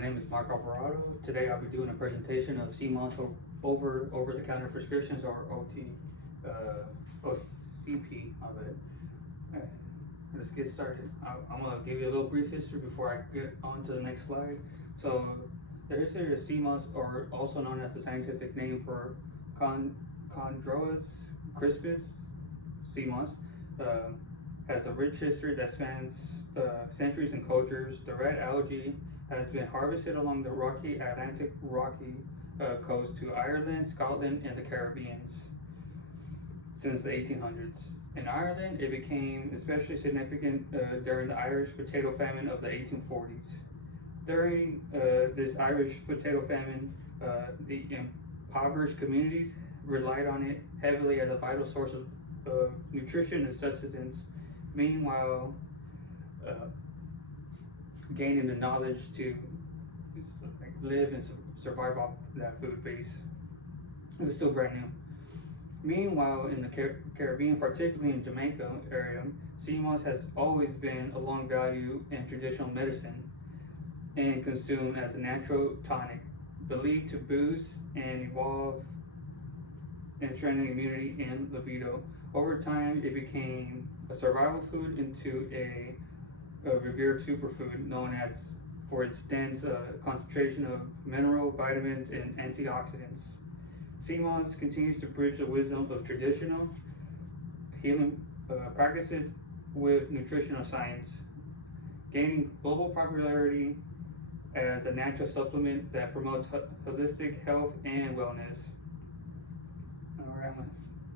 My name is Mark Alvarado. Today I'll be doing a presentation of CMOS over-the-counter prescriptions, or OCP of it. Alright, let's get started. I'm gonna give you a little brief history before I get on to the next slide. So the history of CMOS, or also known as the scientific name for Chondroites crispus, CMOS, has a rich history that spans centuries and cultures. The red algae has been harvested along the Atlantic rocky coast to Ireland, Scotland, and the Caribbean since the 1800s. In Ireland, it became especially significant during the Irish potato famine of the 1840s. During this Irish potato famine, the impoverished communities relied on it heavily as a vital source of nutrition and sustenance. Meanwhile, gaining the knowledge to live and survive off that food base. It was still brand new. Meanwhile, in the Caribbean, particularly in Jamaica area, CMOS has always been a long value in traditional medicine and consumed as a natural tonic, believed to boost and evolve and strengthen immunity and libido. Over time, it became a survival food into a revered superfood known as for its dense concentration of mineral, vitamins, and antioxidants. CMOS continues to bridge the wisdom of traditional healing practices with nutritional science, gaining global popularity as a natural supplement that promotes holistic health and wellness. Alright, I'm gonna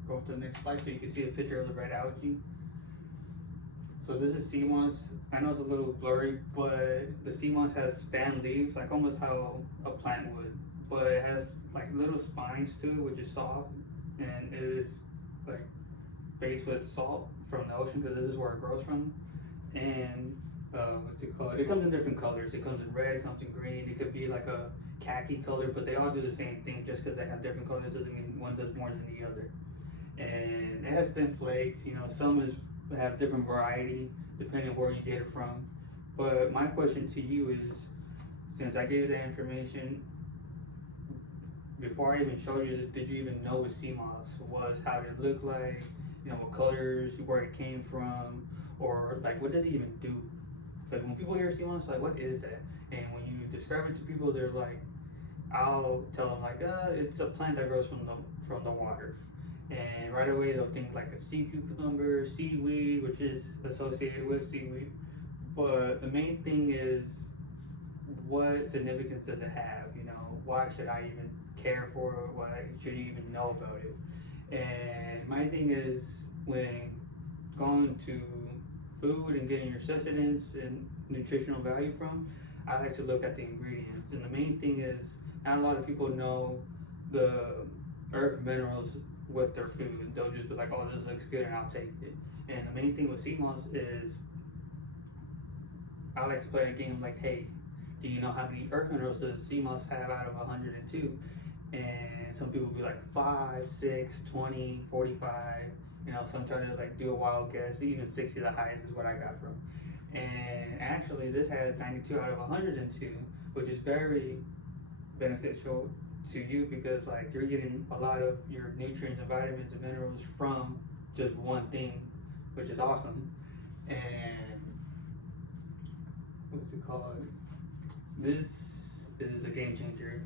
go to the next slide so you can see a picture of the red algae. So this is CMOS. I know it's a little blurry, but the CMOS has fan leaves, like almost how a plant would, but it has like little spines to it, which is soft, and it is like based with salt from the ocean, because this is where it grows from. And what's it called? It comes in different colors. It comes in red, it comes in green. It could be like a khaki color, but they all do the same thing. Just because they have different colors doesn't mean one does more than the other. And it has thin flakes. Some have different variety depending on where you get it from. But my question to you is, since I gave you that information, before I even showed you this, did you even know what CMOS was? How did it look like? What colors, where it came from, or like what does it even do? Like when people hear CMOS, like what is that? And when you describe it to people, they're like, I'll tell them like, it's a plant that grows from the water. And right away they'll think like a sea cucumber, seaweed, which is associated with seaweed. But the main thing is, what significance does it have? Why should I even care for it? Why should you even know about it? And my thing is, when going to food and getting your sustenance and nutritional value from, I like to look at the ingredients. And the main thing is, not a lot of people know the earth minerals with their food. They'll just be like, oh, this looks good and I'll take it. And the main thing with CMOS is, I like to play a game like, hey, do you know how many earth minerals does CMOS have out of 102? And some people will be like 5, 6, 20, 45. Some try to like do a wild guess. Even 60, the highest is what I got from. And actually, this has 92 out of 102, which is very beneficial to you, because like you're getting a lot of your nutrients and vitamins and minerals from just one thing, which is awesome. And what's it called? This is a game changer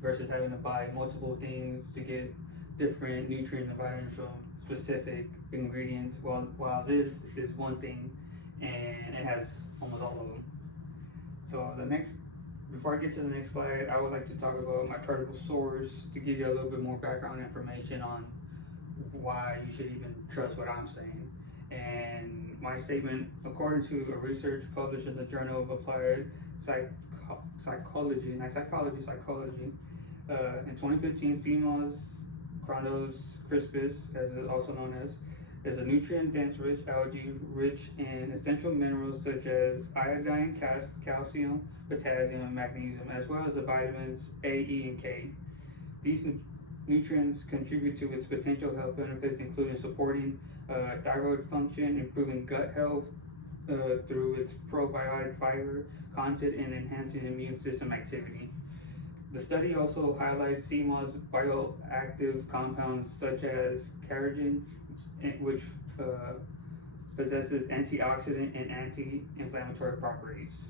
versus having to buy multiple things to get different nutrients and vitamins from specific ingredients. While this is one thing and it has almost all of them. So before I get to the next slide, I would like to talk about my credible source to give you a little bit more background information on why you should even trust what I'm saying. And my statement, according to a research published in the Journal of Applied Psychology, in 2015, CMOS Chondroites crispus, as it's also known as, is a nutrient-dense rich algae rich in essential minerals such as iodine, calcium, potassium, and magnesium, as well as the vitamins A, E, and K. These nutrients contribute to its potential health benefits, including supporting thyroid function, improving gut health, through its probiotic fiber content and enhancing immune system activity. The study also highlights sea moss bioactive compounds such as carrageen, which uh, possesses antioxidant and anti-inflammatory properties.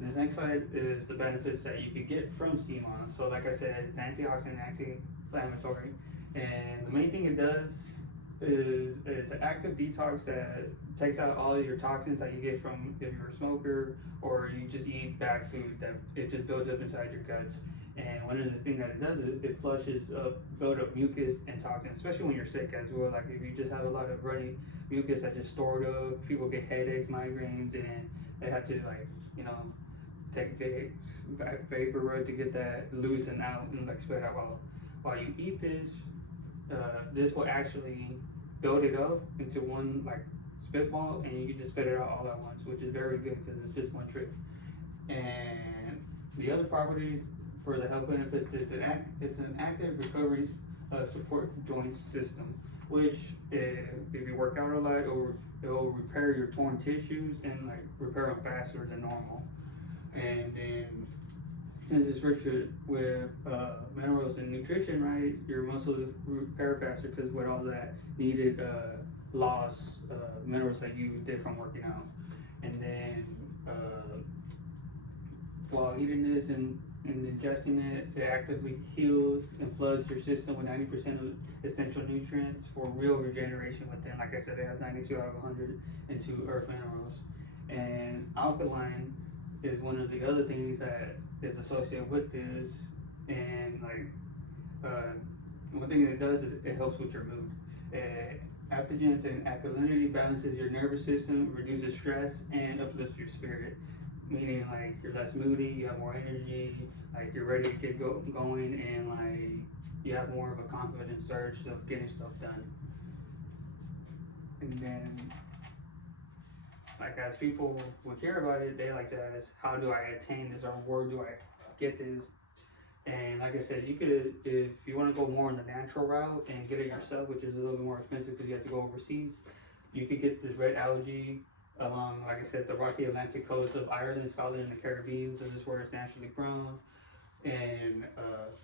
This next slide is the benefits that you could get from sea moss. So, like I said, it's antioxidant, anti-inflammatory, and the main thing it does is it's an active detox that takes out all your toxins that you get from if you're a smoker or you just eat bad food that it just builds up inside your guts. And one of the things that it does is it flushes up, build up mucus and toxins, especially when you're sick as well. Like if you just have a lot of runny mucus that's just stored up, people get headaches, migraines, and they have to take vapor rub to get that loosened out and like spread out. While you eat this, this will actually build it up into one like spitball, and you can just spit it out all at once, which is very good because it's just one trip. And the other properties for the health benefits is it's an active recovery support joint system, which if you work out a lot, it will repair your torn tissues and like repair them faster than normal. And then since it's rich with minerals and nutrition, right, your muscles repair faster because with all that needed lost minerals that you did from working out. And then while eating this and ingesting it, it actively heals and floods your system with 90% of essential nutrients for real regeneration within. Like I said, it has 92 out of 100 into earth minerals. And alkaline is one of the other things that is associated with this. And one thing it does is it helps with your mood. Adaptogens and alkalinity balances your nervous system, reduces stress, and uplifts your spirit. Meaning like you're less moody, you have more energy, like you're ready to get going, and like you have more of a confident surge of getting stuff done. And then, like as people would hear about it, they like to ask, how do I attain this, or where do I get this? And like I said, you could, if you want to go more on the natural route and get it yourself, which is a little bit more expensive because you have to go overseas, you could get this red algae along, like I said, the rocky Atlantic coast of Ireland, Scotland, and the Caribbean. So this is where it's naturally grown. And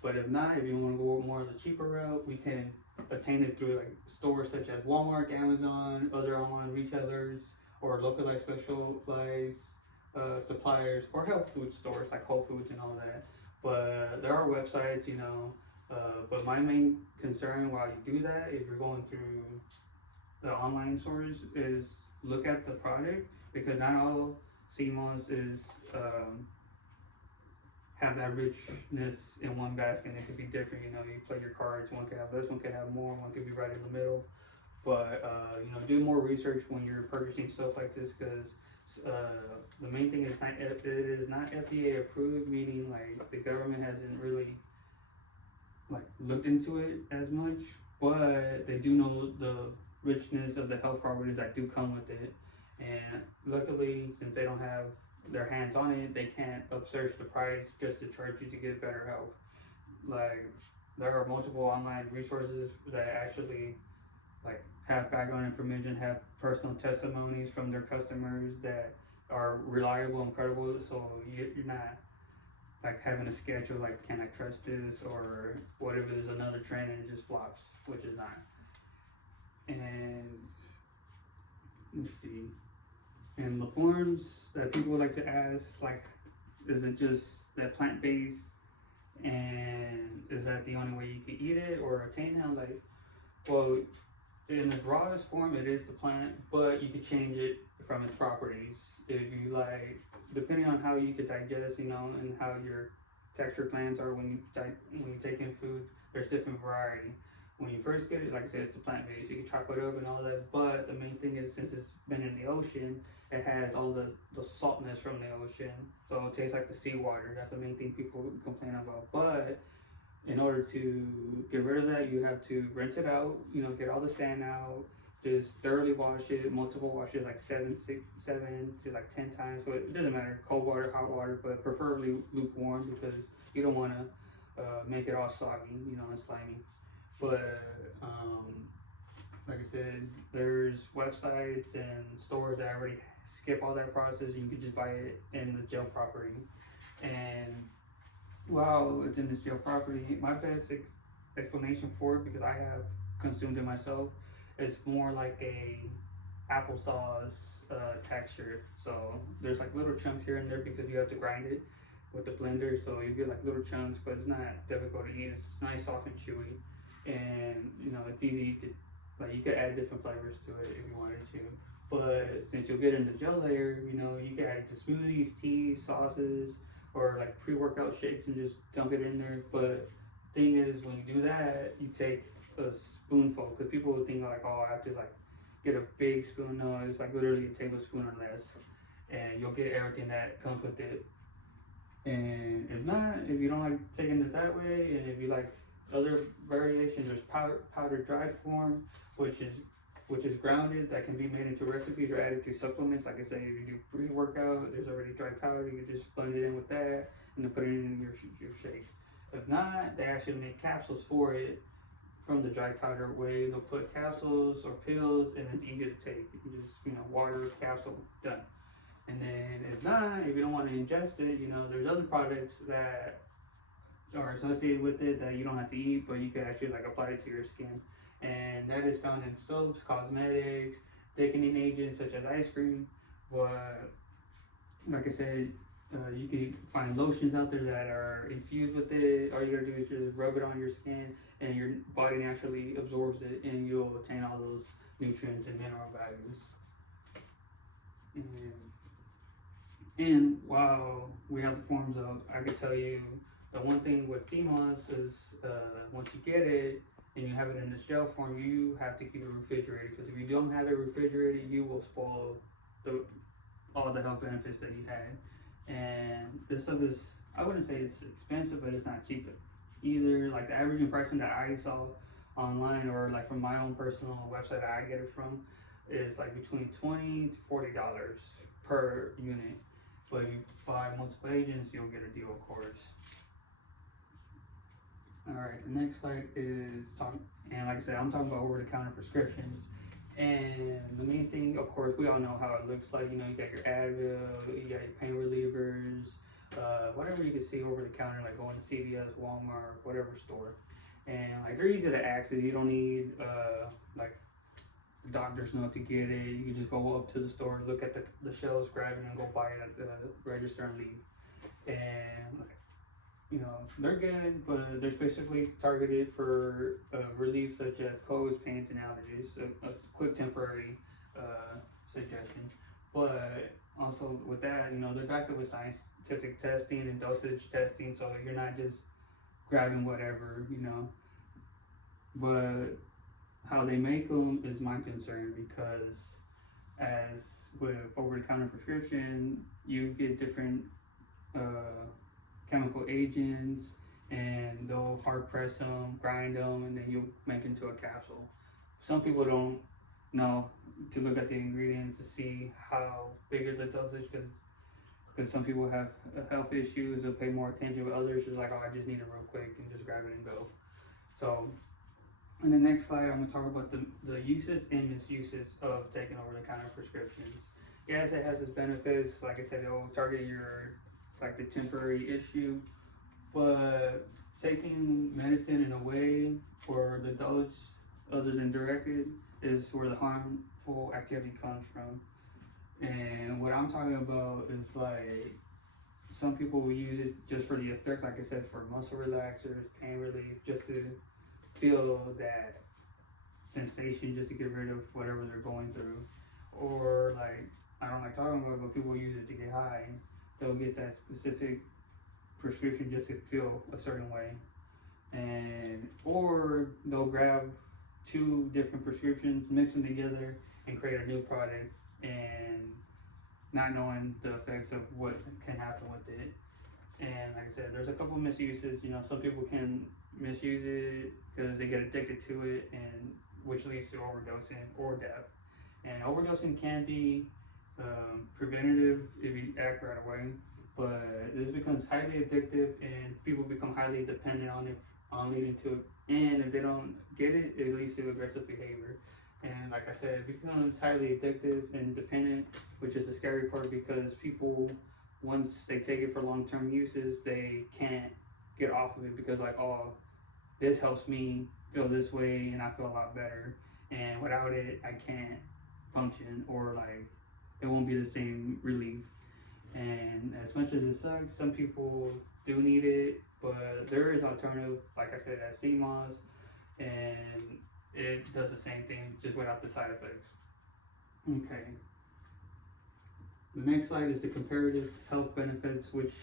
but if not, if you want to go more of the cheaper route, we can obtain it through like stores such as Walmart, Amazon, other online retailers, or localized specialized suppliers, or health food stores like Whole Foods and all that. But there are websites, but my main concern while you do that, if you're going through the online stores, is look at the product, because not all sea moss is have that richness in one basket. It could be different. You play your cards. One could have less, one could have more, one could be right in the middle. But do more research when you're purchasing stuff like this, because the main thing is it is not FDA approved, meaning like the government hasn't really like looked into it as much, but they do know the richness of the health properties that do come with it. And luckily, since they don't have their hands on it, they can't upsurge the price just to charge you to get better health. Like there are multiple online resources that actually like have background information, have personal testimonies from their customers that are reliable and credible, so you're not like having a schedule like, can I trust this, or what if it's another trend and it just flops, which is not. And let's see, and the forms that people would like to ask, like, is it just that plant-based, and is that the only way you can eat it or attain it? Like, well, in the rawest form, it is the plant, but you could change it from its properties if you like, depending on how you could digest, and how your texture glands are when you take in food. There's different variety. When you first get it, like I said, it's the plant based. You can chop it up and all that, but the main thing is, since it's been in the ocean, it has all the saltness from the ocean, so it tastes like the seawater. That's the main thing people complain about. But in order to get rid of that, you have to rinse it out, get all the sand out, just thoroughly wash it, multiple washes, like 7 to like 10 times. So it doesn't matter, cold water, hot water, but preferably lukewarm, because you don't want to make it all soggy, and slimy. But like I said, there's websites and stores that already skip all that process. You can just buy it in the jail property. And while it's in this jail property, my best explanation for it, because I have consumed it myself, is more like a applesauce texture. So there's like little chunks here and there because you have to grind it with the blender, so you get like little chunks, but it's not difficult to eat. It's nice, soft, and chewy, and it's easy to, like, you could add different flavors to it if you wanted to. But since you'll get in the gel layer, you can add it to smoothies, teas, sauces, or like pre-workout shakes and just dump it in there. But thing is, when you do that, you take a spoonful, because people would think like, oh, I have to like get a big spoon. No, it's like literally a tablespoon or less, and you'll get everything that comes with it. And if not, if you don't like taking it that way, and if you like other variations, there's powder dried form, which is grounded, that can be made into recipes or added to supplements. Like I said, if you do pre-workout, there's already dry powder. You can just blend it in with that and then put it in your shake. If not, they actually make capsules for it from the dry powder way. They'll put capsules or pills, and it's easy to take. You can just water, capsule, done. And then if not, if you don't want to ingest it, there's other products that are associated with it that you don't have to eat, but you can actually like apply it to your skin. And that is found in soaps, cosmetics, thickening agents such as ice cream. But like I said, you can find lotions out there that are infused with it. All you gotta do is just rub it on your skin, and your body naturally absorbs it, and you'll obtain all those nutrients and mineral values. And while we have the forms of, I could tell you the one thing with sea moss is once you get it and you have it in this gel form, you have to keep it refrigerated, because if you don't have it refrigerated, you will spoil all the health benefits that you had. And this stuff is, I wouldn't say it's expensive, but it's not cheap either. Like the average pricing that I saw online, or like from my own personal website that I get it from, is like between $20 to $40 per unit. But if you buy multiple agents, you'll get a deal, of course. Alright, the next slide is and like I said, I'm talking about over-the-counter prescriptions. And the main thing, of course, we all know how it looks like. You got your Advil, you got your pain relievers, whatever you can see over the counter, like going to CVS, Walmart, whatever store. And like they're easy to access. You don't need like doctor's note to get it. You can just go up to the store, look at the shelves, grab it, and go buy it at the register and leave. And they're good, but they're specifically targeted for relief such as colds, pains, and allergies. A quick temporary suggestion. But also with that, they're backed up with scientific testing and dosage testing, so you're not just grabbing whatever, But how they make them is my concern, because as with over-the-counter prescription, you get different chemical agents, and they'll hard press them, grind them, and then you'll make into a capsule. Some people don't know to look at the ingredients to see how big are the dosage, because some people have health issues. They'll pay more attention, but others is like, oh, I just need it real quick and just grab it and go. So in the next slide, I'm going to talk about the uses and misuses of taking over-the-counter prescriptions. Yes, it has its benefits. Like I said, it will target the temporary issue, but taking medicine in a way or the dose other than directed is where the harmful activity comes from. And what I'm talking about is like, some people will use it just for the effect, like I said, for muscle relaxers, pain relief, just to feel that sensation, just to get rid of whatever they're going through. Or like, I don't like talking about it, but people use it to get high. They'll get that specific prescription just to feel a certain way. Or they'll grab 2 different prescriptions, mix them together, and create a new product, and not knowing the effects of what can happen with it. And like I said, there's a couple misuses. Some people can misuse it because they get addicted to it, and which leads to overdosing or death. And overdosing can be preventative if you act right away, but this becomes highly addictive, and people become highly dependent on it, leading to, and if they don't get it, it leads to aggressive behavior. And like I said, it becomes highly addictive and dependent, which is the scary part because people, once they take it for long-term uses, they can't get off of it because like, oh, this helps me feel this way and I feel a lot better. And without it, I can't function, or like it won't be the same relief. And as much as it sucks, some people do need it, but there is alternative, like I said, at CMOS, and it does the same thing just without the side effects. Okay. The next slide is the comparative health benefits, which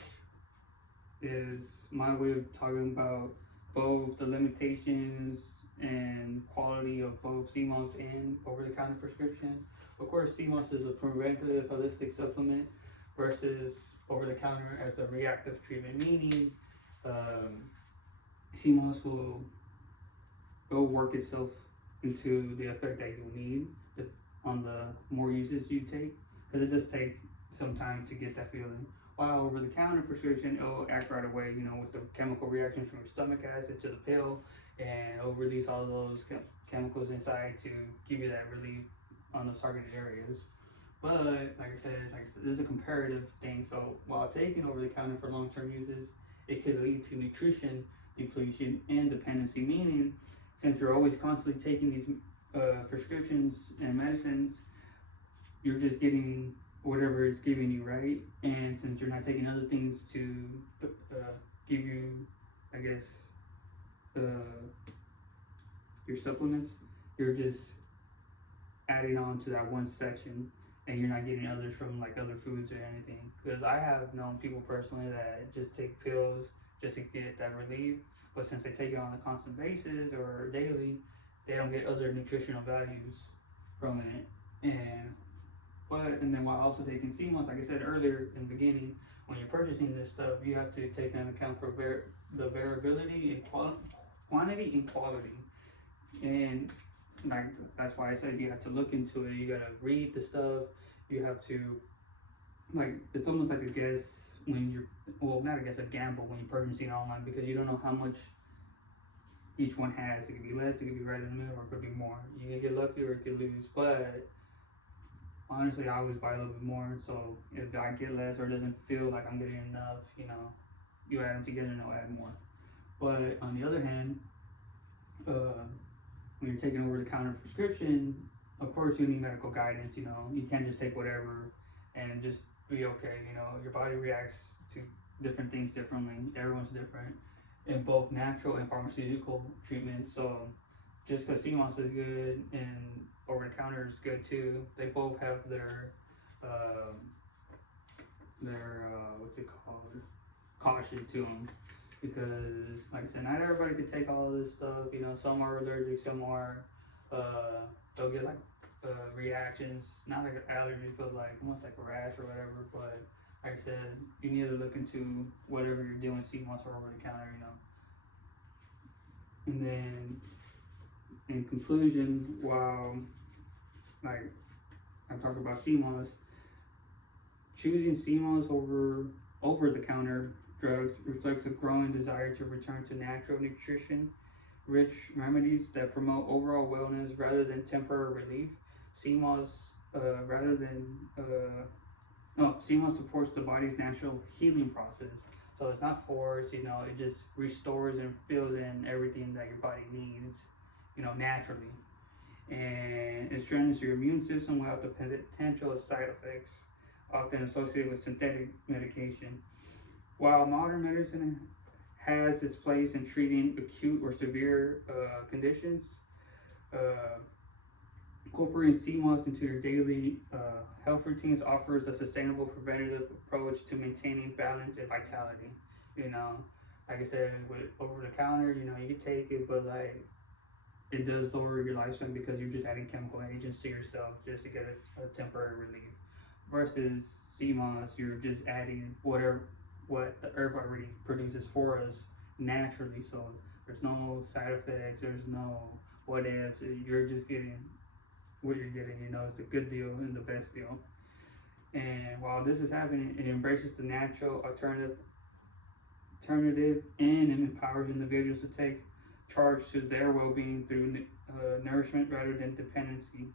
is my way of talking about both the limitations and quality of both CMOS and over-the-counter prescription. Of course, CMOS is a preventative holistic supplement versus over-the-counter as a reactive treatment, meaning CMOS will work itself into the effect that you need on the more usage you take, because it does take some time to get that feeling. While over-the-counter prescription, it'll act right away, you know, with the chemical reactions from your stomach acid to the pill, and it'll release all those chemicals inside to give you that relief on those targeted areas. But like I said, this is a comparative thing. So while taking over-the-counter for long-term uses, it could lead to nutrition depletion and dependency, meaning since you're always constantly taking these prescriptions and medicines, you're just getting whatever it's giving you, right? And since you're not taking other things to give you, I guess, your supplements, you're just adding on to that one section, and you're not getting others from like other foods or anything. Because I have known people personally that just take pills just to get that relief, but since they take it on a constant basis or daily, they don't get other nutritional values from it. And then while also taking CMOS, like I said earlier in the beginning, when you're purchasing this stuff, you have to take into account for the variability in quantity and quality. And like that's why I said you have to look into it. You gotta read the stuff. You have to, like, it's almost like a guess when you're, well, not a guess, a gamble when you're purchasing online, because you don't know how much each one has. It could be less, it could be right in the middle, or it could be more. You can get lucky or you could lose. But honestly, I always buy a little bit more. So if I get less or it doesn't feel like I'm getting enough, you know, you add them together and they'll add more. But on the other hand, when you're taking over-the-counter prescription, of course you need medical guidance. You know, you can't just take whatever and just be okay. You know, your body reacts to different things differently. Everyone's different in both natural and pharmaceutical treatments. So just because CMOS is good and over-the-counter is good too, they both have their what's it called, caution to them. Because like I said, not everybody can take all of this stuff. You know, some are allergic, some are they'll get like reactions, not like allergies, but like almost like a rash or whatever. But like I said, you need to look into whatever you're doing, CMOS or over-the-counter, you know. And then in conclusion, while like I'm talking about CMOS, choosing CMOS over-the-counter drugs reflects a growing desire to return to natural nutrition rich remedies that promote overall wellness rather than temporary relief. CMOS CMOS supports the body's natural healing process. So it's not forced, you know, it just restores and fills in everything that your body needs, you know, naturally. And it strengthens your immune system without the potential side effects often associated with synthetic medication. While modern medicine has its place in treating acute or severe conditions, incorporating CMOS into your daily health routines offers a sustainable preventative approach to maintaining balance and vitality. You know, like I said, with over-the-counter, you know, you can take it, but like it does lower your lifespan because you're just adding chemical agents to yourself just to get a temporary relief. Versus CMOS, you're just adding what the earth already produces for us naturally. So there's no side effects, there's no what ifs. You're just getting what you're getting. You know, it's a good deal and the best deal. And while this is happening, it embraces the natural alternative and it empowers individuals to take charge to their well-being through nourishment rather than dependency.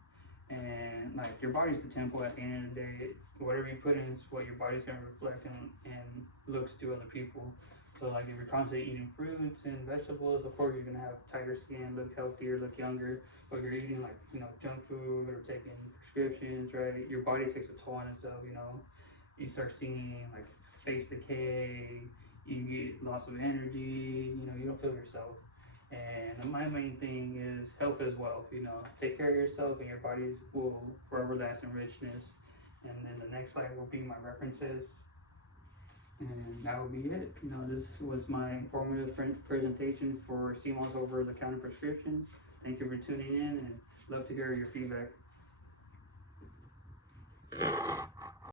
And like your body's the temple at the end of the day. Whatever you put in is what your body's gonna reflect and looks to other people. So like if you're constantly eating fruits and vegetables, of course you're gonna have tighter skin, look healthier, look younger. But if you're eating like, you know, junk food or taking prescriptions, right? Your body takes a toll on itself, you know. You start seeing like face decay, you get loss of energy, you know, you don't feel yourself. And my main thing is health as wealth, you know. Take care of yourself and your bodies will forever last in richness. And then the next slide will be my references. And that will be it. You know, this was my informative presentation for CMOS over-the-counter prescriptions. Thank you for tuning in and love to hear your feedback.